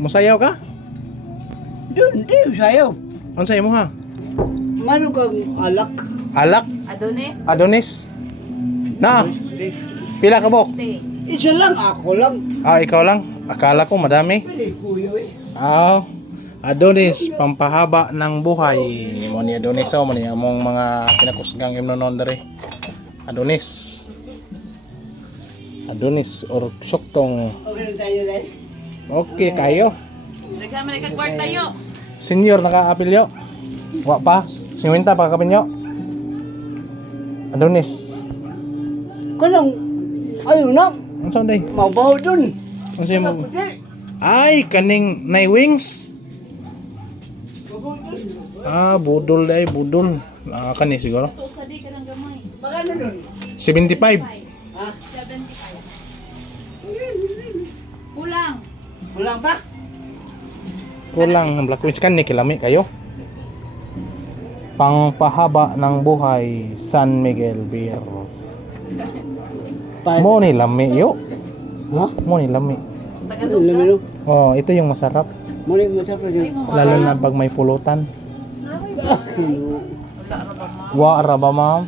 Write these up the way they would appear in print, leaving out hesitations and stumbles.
Musayaw ka? Di sayo. Unsay mo ha? Mano kang alak? Alak? Adonis? Adonis? Na? Pila ka bok? Isa lang, ako lang. Ah, ikaw lang? Akala ko madami. Pili kuyo eh. Ah, Adonis, pampahaba ng buhay. Mo ni Adonis mo ni among mga kinakusgang imnonon dere. Adonis. Adonis or Soktong. Okay na tayo lang. Okay kayo. Nagkama na kagwarta yo. Senior nakaapilyo. Wa pa. 50 pa kapinyo. Adonis. Kanang, ayun na, Unsa day? mabaho dun. Unsa mo? Puti. Ay, kaning nay wings. Mabaho dun. Ah, budol day, budol. Ah, kani siguro. Ito sa di ka ng gamay. Baka na dun. 75. Ha? 75. Kulang. Wala pa? Kulang ang Black Wings kan ni kilami kayo. Pangpahaba ng buhay San Miguel Beer. Mo ni lami yo. Ha? Mo ni lami. Tagalog Alam ka? mo, Oh, ito yung masarap. muli mo sa Ay, pwede. mo Lalo na pag may pulutan. Wala ra ba ma? Wa ra ba ma'am?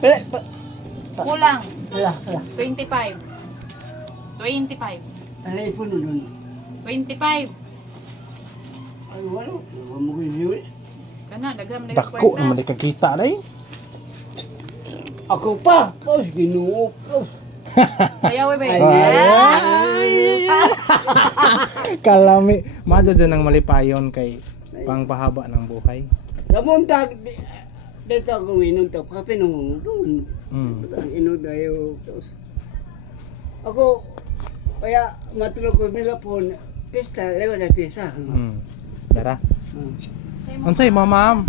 Kulang. Wala. 25. 25. Ano ipon dun? 25. Ay, wala. Wala mo ko yun. Kana dagham na Dako naman di kakita day. Ako pa. Oh, ginuo. Oh. Ayaw we. Kalami. Madyo dyan ang malipayon kay pangpahaba ng buhay. Sa muntag, dito ako inom to. Kape nung doon. Mm. Inom tayo. Tapos, ako, kaya matulog ko nila po. Pista, lewa na pista. Mm. Dara. Unsay mo ma'am?